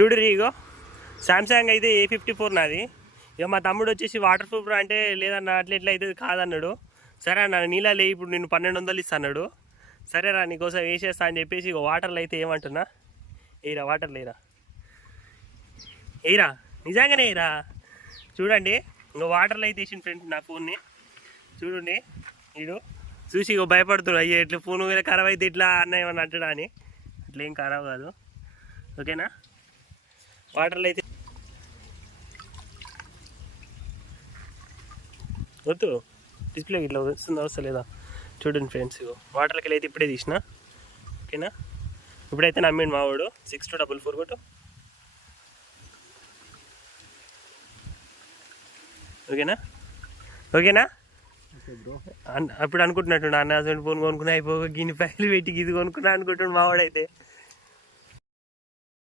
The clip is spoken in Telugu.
చూడు ఇగో సామ్సంగ్ అయితే A54 నాది. ఇక మా తమ్ముడు వచ్చేసి వాటర్ ప్రూఫ్ అంటే లేదన్నా అట్లా ఎట్లా అయితే కాదన్నాడు. సరే అన్న నీళ్ళ లే ఇప్పుడు నేను 1200 ఇస్తా అన్నాడు. సరేరా నీకోసం వేసేస్తా అని చెప్పేసి ఇక వాటర్లో అయితే ఏమంటున్నా ఎయిరా వాటర్ లేరా ఎయిరా నిజంగానే ఎయిరా. చూడండి ఇంకో వాటర్లో అయితే వేసిన ఫ్రెండ్స్ నా ఫోన్ని చూడండి. వీడు చూసి ఇక భయపడుతున్నాడు, అయ్యే ఇట్లా ఫోన్ మీద ఖరాబ్ అయితే ఇట్లా అన్న ఏమన్నా అంటాడా అని. అట్లా ఏం ఖరాబ్ కాదు ఓకేనా. వాటర్లో అయితే వద్దు డిస్ప్లే ఇట్లా వస్తుంది వస్తలేదా చూడండి ఫ్రెండ్స్. ఇగో వాటర్కి వెళ్ళి అయితే ఇప్పుడే తీసిన ఓకేనా. ఇప్పుడైతే నమ్మిండు మా వాడు 6244 కొట్టు ఓకేనా ఓకేనా. అప్పుడు అనుకుంటున్నట్టు అన్న హస్బెండ్ ఫోన్ కొనుక్కున్నా అయిపోగా గిన్ని పైలు పెట్టి ఇది కొనుక్కున్నా అనుకుంటున్నాడు మా వాడైతే.